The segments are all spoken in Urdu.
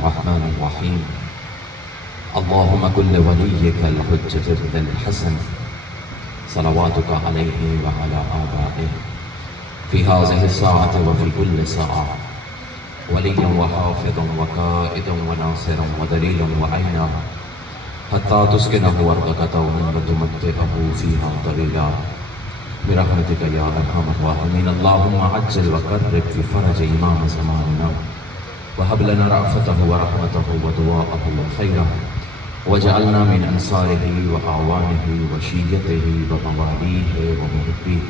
الرحمن الرحيم اللهم كن لوليك الحجة بن الحسن صلواتك عليه وعلى آبائه في هذه الساعة وفي كل ساعة وليا وحافظا وقائدا وناصرا ودليلا وعينا حتى تسكنه أرضك دوما وتمتعه فيها طويلا برحمتك يا أرحم الراحمين. اللهم عجل وقرب في فرج إمام زماننا وهب لنا رأفته ورحمته ودعاءه وخيره وجعلنا من أنصاره وأعوانه وشيته ومواليه ومحبيه.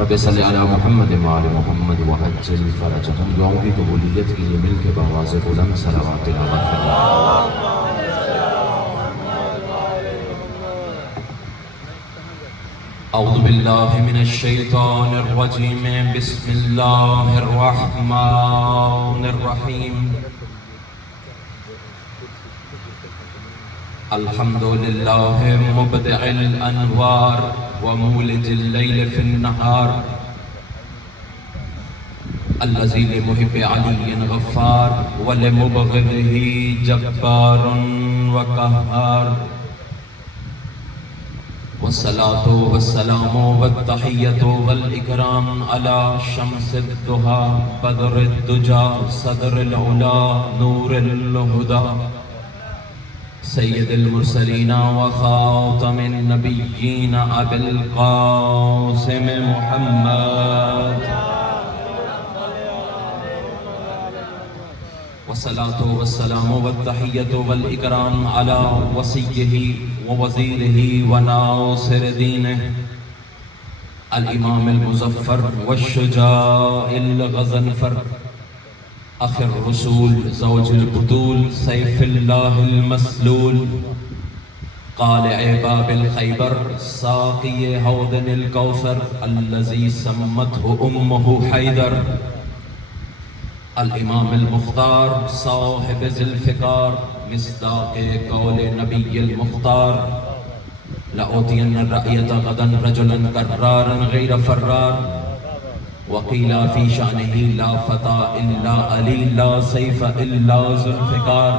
رب صل على محمد وعلى محمد وعجل فرجهم. دعاؤں کی قبولیت کے لیے مل کے بآواز بلند صلوات اللہ. اعوذ باللہ من الشیطان الرجیم بسم اللہ الرحمن الرحیم. الحمد للہ مبدع الانوار ومولج اللیل فی النہار الذی لمحب علی غفار ولمبغضہ جبار وقہار. والصلاة والسلام والتحية والإكرام على شمس الضحى بدر الدجى صدر العلا نور الهدى سيد المرسلين وخاتم النبيين أبي القاسم محمد. والصلاة والسلام والتحية والإكرام على وصيه ووزيره وناصر دينه الإمام المظفر والشجاع الغضنفر أخي الرسول زوج البطول سيف الله المسلول قالع باب الخيبر ساقي حوض الكوثر الذي سمته أمه حيدر الامام المختار صاحب ذی الفقار مصداق قول نبی المختار لأوتین الرأیت غدا رجلا کرارا غیر فرار وقیل فی شانہ لا فتى الا علی لا سیف الا ذو الفقار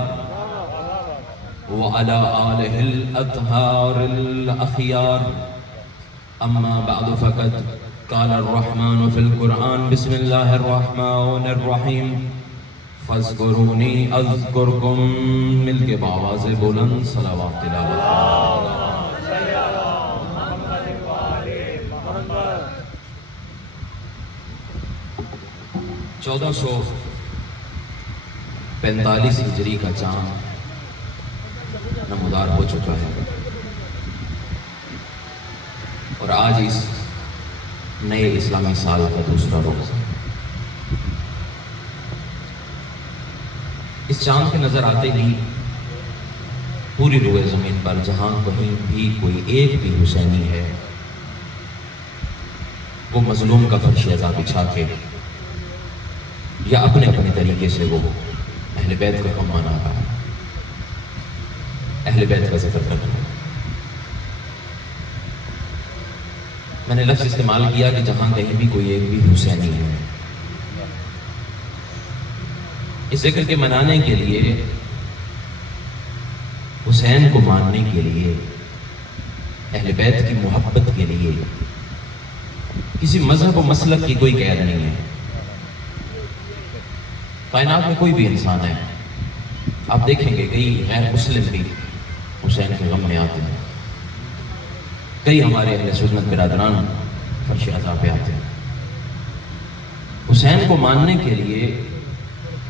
وعلى آلہ الاطہار الاخیار. اما بعد فقد قال الرحمن في القرآن بسم الله الرحمن الرحيم فاذكروني اذكركم. مل کے بآواز بلند صلوات تلاوت. 1445 ہجری کا چاند نمودار ہو چکا ہے اور آج اس نئے اسلامی سال کا دوسرا روز ہے. اس چاند کے نظر آتے ہی پوری روئے زمین پر جہاں کہیں بھی کوئی ایک بھی حسینی ہے وہ مظلوم کا فرش عزا بچھا کے یا اپنے اپنے طریقے سے وہ اہل بیت کا غم منا رہا ہے، اہل بیت کا ذکر کر رہا ہے. میں نے لفظ استعمال کیا کہ جہاں کہیں بھی کوئی ایک بھی حسینی ہے. اس ذکر کے منانے کے لیے، حسین کو ماننے کے لیے، اہل بیت کی محبت کے لیے کسی مذہب و مسلک کی کوئی قید نہیں ہے. کائنات میں کوئی بھی انسان ہے، آپ دیکھیں گے کئی غیر مسلم بھی حسین کے غم میں آتے ہیں، کئی ہمارے اہل سنت برادران فرش عزا پہ آتے ہیں. حسین کو ماننے کے لیے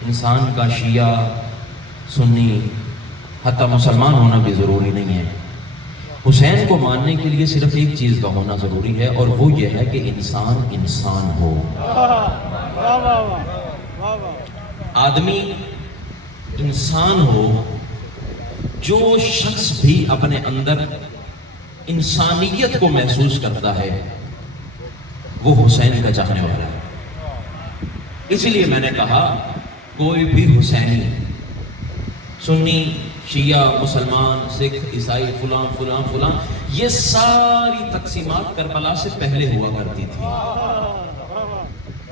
انسان کا شیعہ، سنی، حتیٰ مسلمان ہونا بھی ضروری نہیں ہے. حسین کو ماننے کے لیے صرف ایک چیز کا ہونا ضروری ہے اور وہ یہ ہے کہ انسان انسان ہو. آدمی انسان ہو. جو شخص بھی اپنے اندر انسانیت کو محسوس کرتا ہے وہ حسین کا چاہنے والا ہے. اس لیے میں نے کہا کوئی بھی حسینی، سنی، شیعہ، مسلمان، سکھ، عیسائی، فلاں فلاں فلاں، یہ ساری تقسیمات کربلا سے پہلے ہوا کرتی تھی.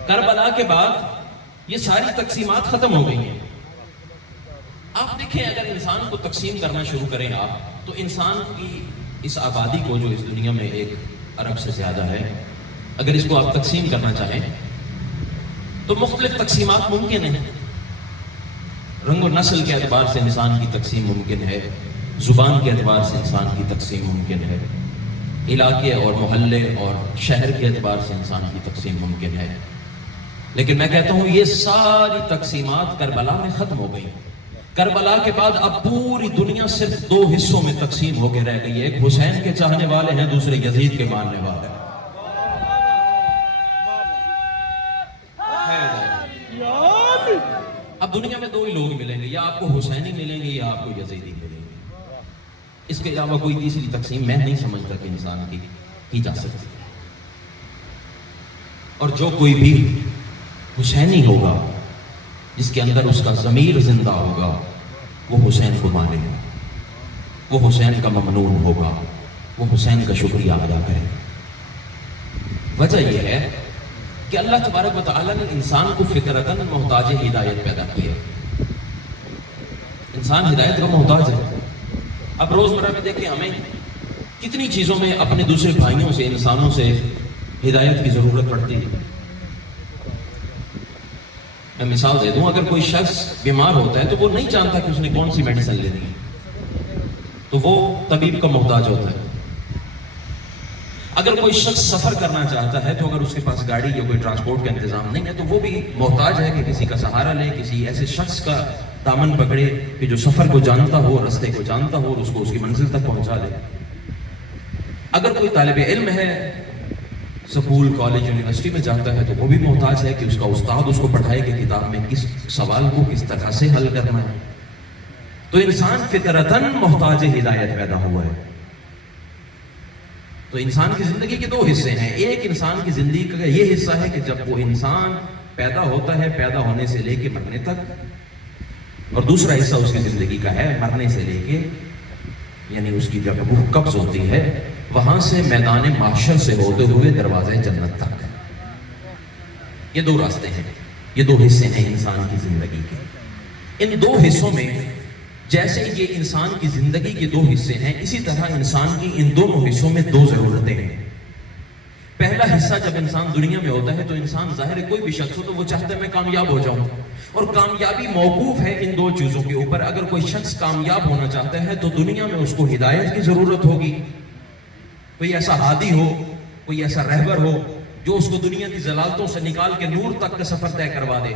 کربلا کے بعد یہ ساری تقسیمات ختم ہو گئی ہیں. دیکھیں اگر انسان کو تقسیم کرنا شروع کریں آپ، تو انسان کی اس آبادی کو جو اس دنیا میں 1 ارب سے زیادہ ہے، اگر اس کو آپ تقسیم کرنا چاہیں تو مختلف تقسیمات ممکن ہیں. رنگ و نسل کے اعتبار سے انسان کی تقسیم ممکن ہے، زبان کے اعتبار سے انسان کی تقسیم ممکن ہے، علاقے اور محلے اور شہر کے اعتبار سے انسان کی تقسیم ممکن ہے. لیکن میں کہتا ہوں یہ ساری تقسیمات کربلا میں ختم ہو گئی. کربلا کے بعد اب پوری دنیا صرف 2 حصوں میں تقسیم ہو کے رہ گئی ہے. ایک حسین کے چاہنے والے ہیں، دوسرے یزید کے ماننے والے ہیں. اب دنیا میں 2 ہی لوگ ملیں گے، یا آپ کو حسینی ملیں گے یا آپ کو یزیدی ملیں گے. اس کے علاوہ کوئی تیسری تقسیم میں نہیں سمجھتا کہ انسان کی جا سکتی. اور جو کوئی بھی حسینی ہوگا، جس کے اندر اس کا ضمیر زندہ ہوگا، وہ حسین کو مانے گا، وہ حسین کا ممنون ہوگا، وہ حسین کا شکریہ ادا کرے. وجہ یہ ہے کہ اللہ تبارک و تعالیٰ نے انسان کو فطرتاً محتاج ہدایت پیدا کی ہے. انسان ہدایت کا محتاج ہے. اب روزمرہ میں دیکھیں ہمیں کتنی چیزوں میں اپنے دوسرے بھائیوں سے، انسانوں سے ہدایت کی ضرورت پڑتی ہے. میں مثال دے دوں، اگر کوئی شخص بیمار ہوتا ہے تو وہ نہیں جانتا کہ اس نے کون سی میڈیسن لینی ہے، تو وہ طبیب کا محتاج ہوتا ہے. اگر کوئی شخص سفر کرنا چاہتا ہے تو اگر اس کے پاس گاڑی یا کوئی ٹرانسپورٹ کا انتظام نہیں ہے تو وہ بھی محتاج ہے کہ کسی کا سہارا لے، کسی ایسے شخص کا دامن پکڑے کہ جو سفر کو جانتا ہو، رستے کو جانتا ہو اور اس کو اس کی منزل تک پہنچا دے. اگر کوئی طالب علم ہے، سکول، کالج، یونیورسٹی میں جاتا ہے تو وہ بھی محتاج ہے کہ اس کا استاد اس کو پڑھائے کہ کتاب میں کس سوال کو کس طرح سے حل کرنا ہے. تو انسان فطرتاً محتاج ہدایت پیدا ہوا ہے. تو انسان کی زندگی کے 2 حصے ہیں. ایک انسان کی زندگی کا یہ حصہ ہے کہ جب وہ انسان پیدا ہوتا ہے، پیدا ہونے سے لے کے مرنے تک، اور دوسرا حصہ اس کی زندگی کا ہے مرنے سے لے کے، یعنی اس کی جب روح قبض ہوتی ہے، وہاں سے میدان محشر سے ہوتے ہوئے دروازے جنت تک. یہ 2 راستے ہیں، یہ 2 حصے ہیں انسان کی زندگی کے. ان 2 حصوں میں جیسے یہ انسان کی زندگی کے 2 حصے ہیں، اسی طرح انسان کی ان دونوں حصوں میں 2 ضرورتیں ہیں. پہلا حصہ جب انسان دنیا میں ہوتا ہے تو انسان ظاہر ہے کوئی بھی شخص ہو تو وہ چاہتا ہے میں کامیاب ہو جاؤں، اور کامیابی موقوف ہے ان 2 چیزوں کے اوپر. اگر کوئی شخص کامیاب ہونا چاہتا ہے تو دنیا میں اس کو ہدایت کی ضرورت ہوگی. کوئی ایسا ہادی ہو، کوئی ایسا رہبر ہو جو اس کو دنیا کی ضلالتوں سے نکال کے نور تک کا سفر طے کروا دے.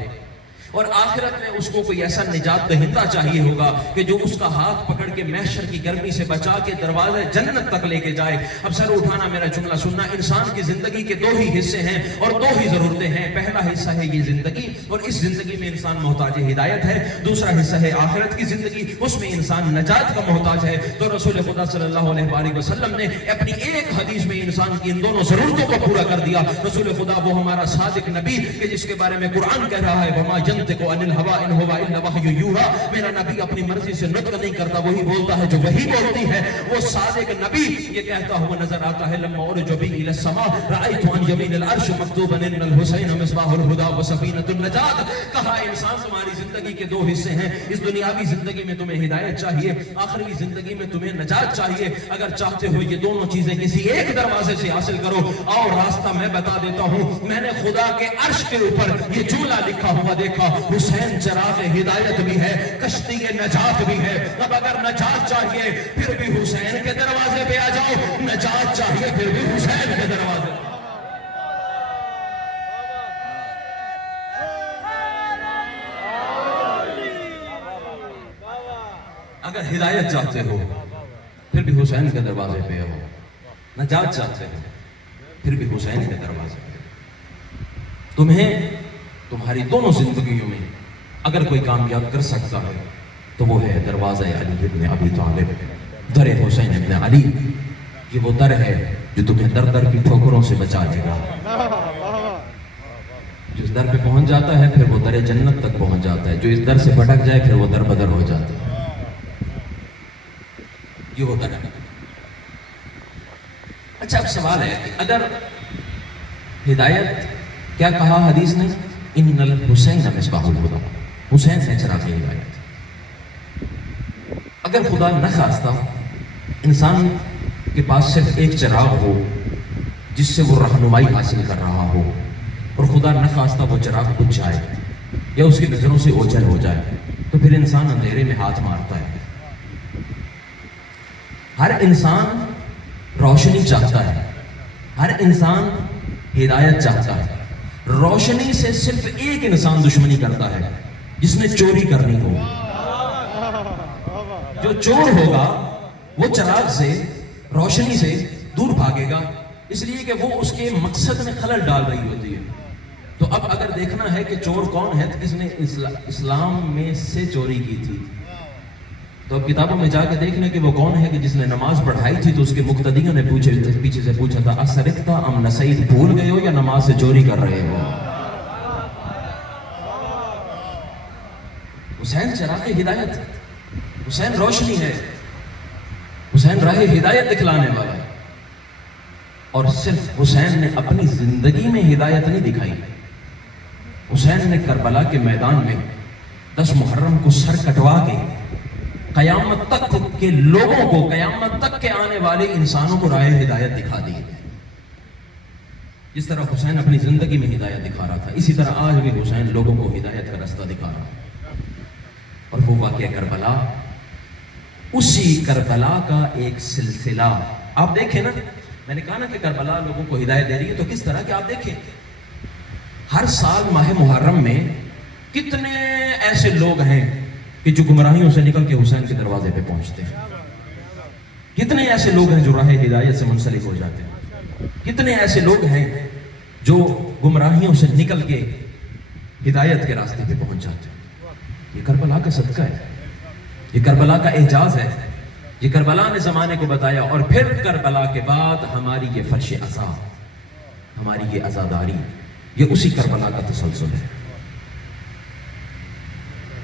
اور آخرت میں اس کو کوئی ایسا نجات دہندہ چاہیے ہوگا کہ جو اس کا ہاتھ پکڑ کے محشر کی گرمی سے بچا کے دروازے جنت تک لے کے جائے. اب سر اٹھانا میرا جملہ سننا. انسان کی زندگی کے 2 ہی حصے ہیں اور 2 ہی ضرورتیں ہیں. پہلا حصہ ہے یہ زندگی، اور اس زندگی میں انسان محتاج ہدایت ہے. دوسرا حصہ ہے آخرت کی زندگی، اس میں انسان نجات کا محتاج ہے. تو رسول خدا صلی اللہ علیہ وآلہ وسلم نے اپنی ایک حدیث میں انسان کی ان دونوں ضرورتوں کو پورا کر دیا. رسول خدا وہ ہمارا صادق نبی کہ جس کے بارے میں قرآن کہہ رہا ہے وما ينطق عن الهوى ان هو الا وحی یوحى. میرا نبی اپنی مرضی سے نطق نہیں کرتا، وہی بولتا ہے جو وہی بولتی ہے. وہ صادق نبی یہ کہتا ہوا نظر آتا ہے لما عرج بی الى السماء رأيت عن يمين العرش مكتوبا ان الحسین مصباح الهدى وسفینۃ النجات. کہا انسان تمہاری زندگی کے 2 حصے ہیں. اس دنیاوی زندگی میں تمہیں ہدایت چاہیے، آخری زندگی میں تمہیں نجات چاہیے. اگر چاہتے ہو یہ دونوں چیزیں کسی ایک دروازے سے حاصل کرو، اور راستہ میں بتا دیتا ہوں. میں نے خدا کے عرش کے اوپر یہ جملہ لکھا ہوا دیکھا، حسین چراغ ہدایت بھی ہے، کشتی نجات بھی ہے. اب اگر نجات چاہیے پھر بھی حسین کے دروازے پہ آ جاؤ، نجات چاہیے پھر بھی حسین کے دروازے. اگر ہدایت چاہتے ہو پھر بھی حسین کے دروازے پہ ہو، نجات چاہتے ہو پھر بھی حسین کے دروازے پہ. تمہیں تمہاری دونوں زندگیوں میں اگر کوئی کامیاب کر سکتا ہے تو وہ ہے دروازہ علی ابن ابی طالب، در حسین ابن علی. یہ وہ در ہے جو تمہیں در در کی ٹھوکروں سے بچا دے گا. جو اس در پہ پہنچ جاتا ہے پھر وہ در جنت تک پہنچ جاتا ہے. جو اس در سے بھٹک جائے پھر وہ در بدر ہو جاتا ہے. یہ وہ در ہے. اچھا اب سوال ہے کہ اگر ہدایت کیا کہا حدیث نے؟ ان الحسین مصباح الہدی، حسین سے چراغ ہدایت. اگر خدا نہ خواستہ انسان کے پاس صرف ایک چراغ ہو جس سے وہ رہنمائی حاصل کر رہا ہو، اور خدا نہ خواستہ وہ چراغ بجھ جائے یا اس کی نظروں سے اوجھل ہو جائے، تو پھر انسان اندھیرے میں ہاتھ مارتا ہے۔ ہر انسان روشنی چاہتا ہے، ہر انسان ہدایت چاہتا ہے۔ روشنی سے صرف ایک انسان دشمنی کرتا ہے، جس نے چوری کرنی ہو۔ جو چور ہوگا وہ چراغ سے، روشنی سے دور بھاگے گا، اس لیے کہ وہ اس کے مقصد میں خلل ڈال رہی ہوتی ہے۔ تو اب اگر دیکھنا ہے کہ چور کون ہے تو کس نے اسلام میں سے چوری کی تھی، تو اب کتابوں میں جا کے دیکھنے کہ وہ کون ہے کہ جس نے نماز پڑھائی تھی تو اس کے مقتدیوں نے پیچھے سے پوچھا تھا، اسرقتا ام نسیت، بھول گئے ہو یا نماز سے چوری کر رہے ہو؟ حسین چراغ ہدایت، حسین روشنی ہے، حسین راہ ہدایت دکھلانے والا ہے۔ اور صرف حسین نے اپنی زندگی میں ہدایت نہیں دکھائی، حسین نے کربلا کے میدان میں 10 محرم کو سر کٹوا کے قیامت تک کے لوگوں کو، قیامت تک کے آنے والے انسانوں کو راہ ہدایت دکھا دی۔ جس طرح حسین اپنی زندگی میں ہدایت دکھا رہا تھا، اسی طرح آج بھی حسین لوگوں کو ہدایت کا راستہ دکھا رہا ہے۔ اور وہ واقعہ کربلا، اسی کربلا کا ایک سلسلہ آپ دیکھیں نا۔ میں نے کہا نا کہ کربلا لوگوں کو ہدایت دے رہی ہے، تو کس طرح کہ آپ دیکھیں ہر سال ماہ محرم میں کتنے ایسے لوگ ہیں کہ جو گمراہیوں سے نکل کے حسین کے دروازے پہ پہنچتے ہیں، کتنے ایسے لوگ ہیں جو راہ ہدایت سے منسلک ہو جاتے ہیں، کتنے ایسے لوگ ہیں جو گمراہیوں سے نکل کے ہدایت کے راستے پہ پہنچ جاتے ہیں۔ یہ کربلا کا صدقہ ہے، یہ کربلا کا اعجاز ہے، یہ کربلا نے زمانے کو بتایا۔ اور پھر کربلا کے بعد ہماری یہ فرش عزا، ہماری یہ عزاداری، یہ اسی کربلا کا تسلسل ہے۔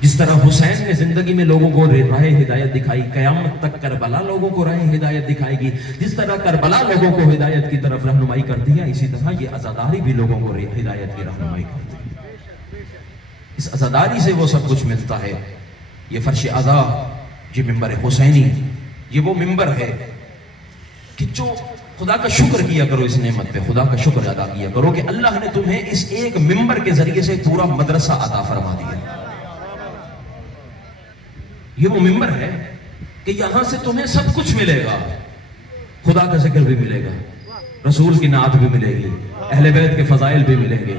جس طرح حسین نے زندگی میں لوگوں کو راہ ہدایت دکھائی، قیامت تک کربلا لوگوں کو راہ ہدایت دکھائے گی۔ جس طرح کربلا لوگوں کو ہدایت کی طرف رہنمائی کرتی ہے، اسی طرح یہ عزاداری بھی لوگوں کو ہدایت کی رہنمائی کرتی ہے۔ اس عزاداری سے وہ سب کچھ ملتا ہے۔ یہ فرش عزا، یہ ممبر حسینی، یہ وہ ممبر ہے کہ جو خدا کا شکر کیا کرو، اس نعمت پہ خدا کا شکر ادا کیا کرو کہ اللہ نے تمہیں اس ایک ممبر کے ذریعے سے پورا مدرسہ عطا فرما دیا۔ یہ وہ ممبر ہے کہ یہاں سے تمہیں سب کچھ ملے گا، خدا کا ذکر بھی ملے گا، رسول کی نعت بھی ملے گی، اہل بیت کے فضائل بھی ملیں گے،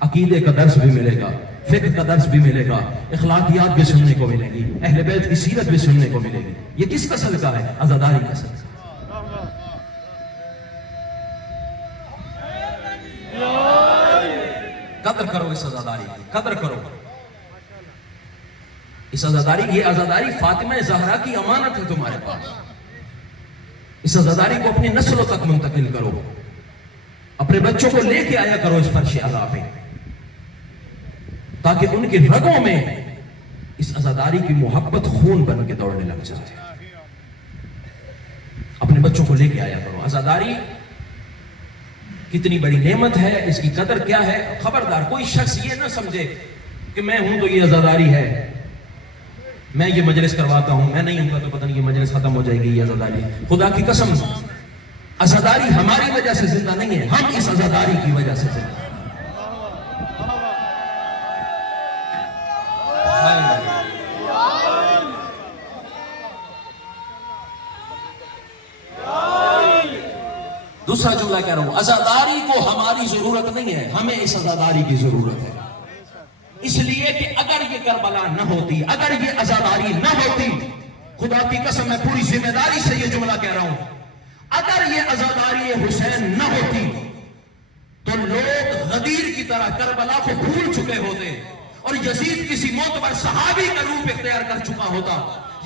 عقیدے کا درس بھی ملے گا، فقہ کا درس بھی ملے گا، اخلاقیات بھی سننے کو ملے گی، اہل بیت کی سیرت بھی سننے کو ملے گی۔ یہ کس کا صدقہ ہے؟ عزاداری کا صدقہ۔ قدر کرو اس عزاداری کی، قدر کرو اس عزاداری۔ یہ عزاداری فاطمہ زہرا کی امانت ہے تمہارے پاس۔ اس عزاداری کو اپنی نسلوں تک منتقل کرو، اپنے بچوں کو لے کے آیا کرو اس فرش عزا پہ، تاکہ ان کے رگوں میں اس عزاداری کی محبت خون بن کے دوڑنے لگ جائے۔ اپنے بچوں کو لے کے آیا کرو۔ عزاداری کتنی بڑی نعمت ہے، اس کی قدر کیا ہے۔ خبردار کوئی شخص یہ نہ سمجھے کہ میں ہوں تو یہ عزاداری ہے، میں یہ مجلس کرواتا ہوں، میں نہیں ہوں گا تو پتہ نہیں یہ مجلس ختم ہو جائے گی، یہ عزاداری۔ خدا کی قسم، عزاداری ہماری وجہ سے زندہ نہیں ہے، ہم اس عزاداری کی وجہ سے زندہ ہیں۔ دوسرا جملہ کہہ رہا ہوں، عزاداری کو ہماری ضرورت نہیں ہے، ہمیں اس عزاداری کی ضرورت ہے۔ اس لیے کہ اگر یہ کربلا نہ ہوتی، اگر یہ عزاداری نہ ہوتی، خدا کی قسم میں پوری ذمہ داری سے یہ جملہ کہہ رہا ہوں، اگر یہ عزاداری حسین نہ ہوتی تو لوگ غدیر کی طرح کربلا کو بھول چکے ہوتے اور یزید کسی معتبر صحابی کا روپ اختیار کر چکا ہوتا۔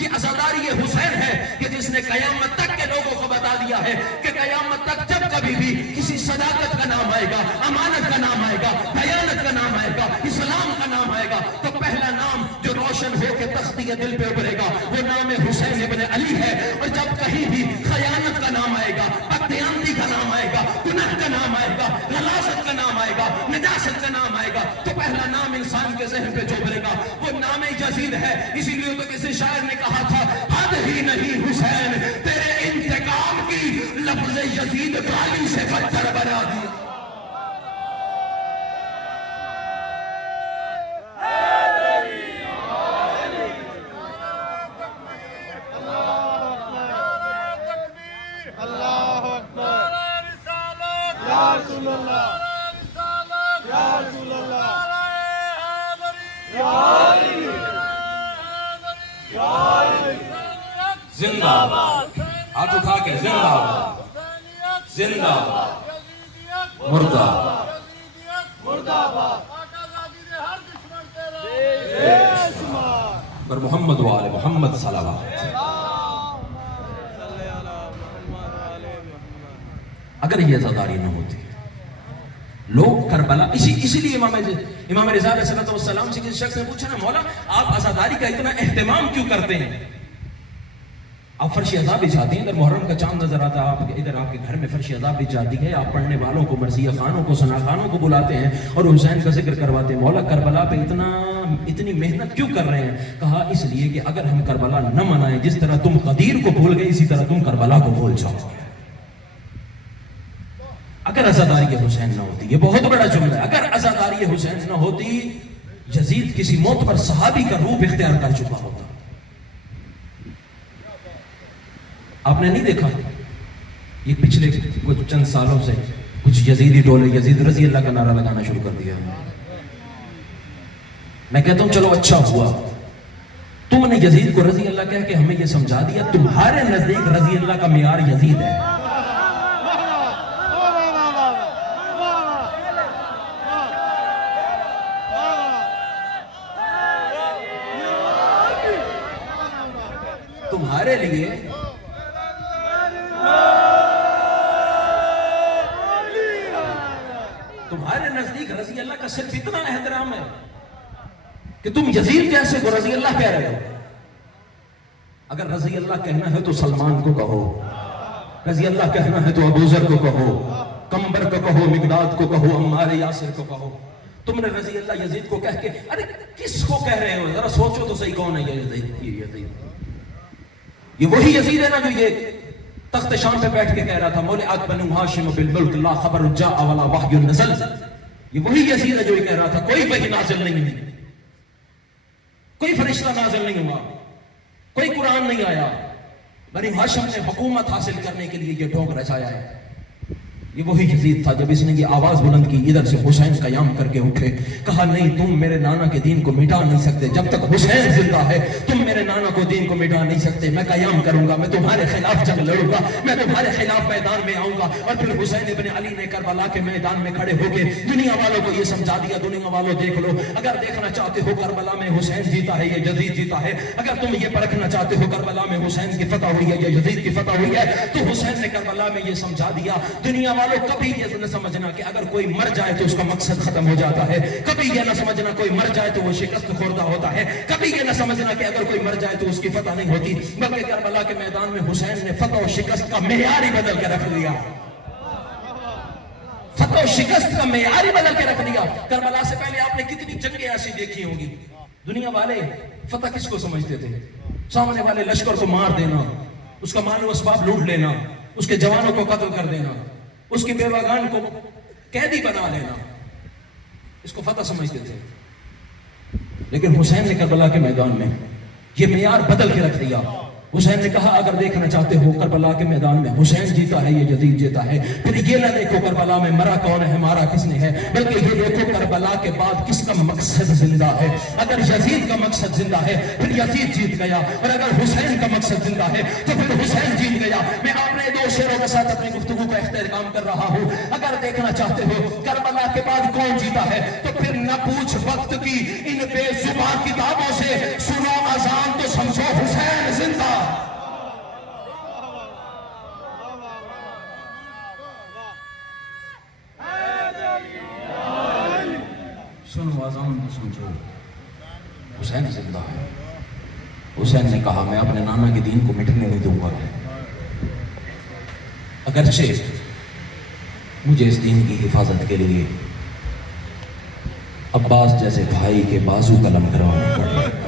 یہ عزاداری حسین ہے کہ جس نے قیامت تک کے لوگوں کو بتا دیا ہے کہ قیامت تک جب کبھی بھی کسی صداقت کا نام آئے گا، امانت کا نام آئے گا، دیانت کا نام آئے گا، اسلام کا نام آئے گا، تو پہلا نام جو روشن ہو کے تختی دل پہ ابھرے گا وہ نام حسین ابن علی ہے۔ اور جب کہیں بھی خیانت کا نام آئے گا، بددیانتی کا نام آئے گا، گناہ کا نام آئے گا، غلاظت کا نام آئے گا، نجاست کا نام آئے گا، تو پہلا نام انسان کے ذہن پہ جو ابھرے گا وہ نام یزید ہے۔ اسی لیے تو کسی شاعر نے کہا تھا، حد یزید گالی سے بدتر بنا دیا. زندہ باد. ہاتھ اٹھا کے زندہ باد، زندہ باد، مردہ پر محمد و آل محمد صلوات. اگر یہ عزاداری نہ ہوتی، لوگ کربلا اسی لیے امام رضا علیہ السلام سے کسی شخص نے پوچھا نا، مولا آپ عزاداری کا اتنا اہتمام کیوں کرتے ہیں؟ آپ فرش عذاب بھی جاتی ہیں، اگر محرم کا چاند نظر آتا ہے، آپ ادھر آپ کے گھر میں فرش عذاب بھی جاتی ہے، آپ پڑھنے والوں کو، مرثیہ خانوں کو، ثنا خانوں کو بلاتے ہیں اور حسین کا ذکر کرواتے ہیں. مولا کربلا پہ اتنی محنت کیوں کر رہے ہیں؟ کہا اس لیے کہ اگر ہم کربلا نہ منائیں، جس طرح تم غدیر کو بھول گئے اسی طرح تم کربلا کو بھول جاؤ گے. اگر عزاداری حسین نہ ہوتی، یہ بہت بڑا جملہ ہے، اگر عزاداری حسین نہ ہوتی، یزید کسی موت پر صحابی کا روپ اختیار کر چکا ہوتا. آپ نے نہیں دیکھا یہ پچھلے کچھ چند سالوں سے کچھ یزیدی ٹولے یزید رضی اللہ کا نعرہ لگانا شروع کر دیا. میں کہتا ہوں چلو اچھا ہوا تم نے یزید کو رضی اللہ کہہ کے ہمیں یہ سمجھا دیا تمہارے نزدیک رضی اللہ کا معیار یزید ہے. تمہارے لیے تمہارے نزدیک رضی اللہ کا صرف اتنا احترام ہے کہ تم یزید کیسے کو رضی اللہ کہہ رہے ہو. اگر رضی اللہ کہنا ہے تو سلمان کو کہو، رضی اللہ کہنا ہے تو ابو ذر کو کہو، کمبر کو کہو، مقداد کو کہو، عمار یاسر کو کہو. تم نے رضی اللہ یزید کو کہہ کے ارے کس کو کہہ رہے ہو؟ ذرا سوچو تو صحیح کون ہے یہ یزید. یہ وہی یزید ہے نا جو یہ تخت شام پہ بیٹھ کے کہہ رہا تھا مولعت بنو ہاشم بالملک لا خبر جاء ولا وحی نزل. یہ وہی یزید ہے جو یہ کہہ رہا تھا کوئی وحی نازل نہیں ہے، کوئی فرشتہ نازل نہیں ہوا، کوئی قرآن نہیں آیا. بنی ہاشم نے حکومت حاصل کرنے کے لیے یہ ڈھونگ رچایا ہے. یہ وہی یزید تھا جب اس نے یہ آواز بلند کی، ادھر سے حسین قیام کر کے اٹھے، کہا نہیں تم میرے نانا کے دین کو مٹا نہیں سکتے، جب تک حسین زندہ ہے تم میرے نانا کو دین کو مٹا نہیں سکتے. میں قیام کروں گا، میں تمہارے خلاف جنگ لڑوں گا، میں تمہارے خلاف میدان میں آؤں گا. اور پھر حسین ابن علی نے کربلا کے میدان میں کھڑے ہو کے دنیا والوں کو یہ سمجھا دیا، دنیا والوں دیکھ لو، اگر دیکھنا چاہتے ہو کربلا میں حسین جیتا ہے یا یزید جیتا ہے، اگر تم یہ پرکھنا چاہتے ہو کربلا میں حسین کی فتح ہوئی ہے یا یزید کی فتح ہوئی ہے، تو حسین نے کربلا میں یہ سمجھا دیا. دنیا والوں کبھی یہ نہ سمجھنا کہ اگر کوئی مر جائے تو اس کا مقصد ختم ہو جاتا ہے، کبھی یہ نہ سمجھنا کوئی مر جائے تو وہ شکست خوردہ ہوتا ہے، کبھی یہ نہ سمجھنا کہ اگر کوئی مر جائے تو اس کی فتح نہیں ہوتی. بلکہ کربلا کے میدان میں حسین نے فتح و شکست کا معیار ہی بدل کے رکھ دیا. فتح و شکست کا معیار ہی بدل کے رکھ دیا. کربلا سے پہلے آپ نے کتنی جنگیں ایسی دیکھی ہوں گی. دنیا والے فتح کس کو سمجھتے تھے؟ سامنے والے لشکر کو مار دینا، اس کا مال و اسباب لوٹ لینا، اس کے جوانوں کو قتل کر دینا، اس کی بیوگان کو قیدی بنا لینا، اس کو فتح سمجھتے تھے. لیکن حسین نے کربلا کے میدان میں یہ معیار بدل کے رکھ دیا. حسین نے کہا اگر دیکھنا چاہتے ہو کربلا کے میدان میں حسین جیتا ہے یا یزید جیتا ہے، پھر یہ نہ دیکھو کربلا میں مرا کون ہے، مارا کس نے ہے، بلکہ یہ دیکھو کربلا کے بعد کس کا مقصد زندہ ہے. اگر یزید کا مقصد زندہ ہے پھر یزید جیت گیا، اور اگر حسین کا مقصد زندہ ہے تو پھر حسین جیت گیا. میں آپ نے دو شعروں کے ساتھ اپنی گفتگو کا اختتام کر رہا ہوں. اگر دیکھنا چاہتے ہو کربلا کے بعد کون جیتا ہے تو پھر نہ پوچھ وقت کی ان بے زبان کتابوں سے، سنو اذان تو سمجھو حسین زندہ. سنو اذان تو سمجھو حسین زندہ ہے. حسین نے کہا میں اپنے نانا کے دین کو مٹنے نہیں دوں گا، اگرچہ مجھے اس دین کی حفاظت کے لیے عباس جیسے بھائی کے بازو قلم کروانے پڑے.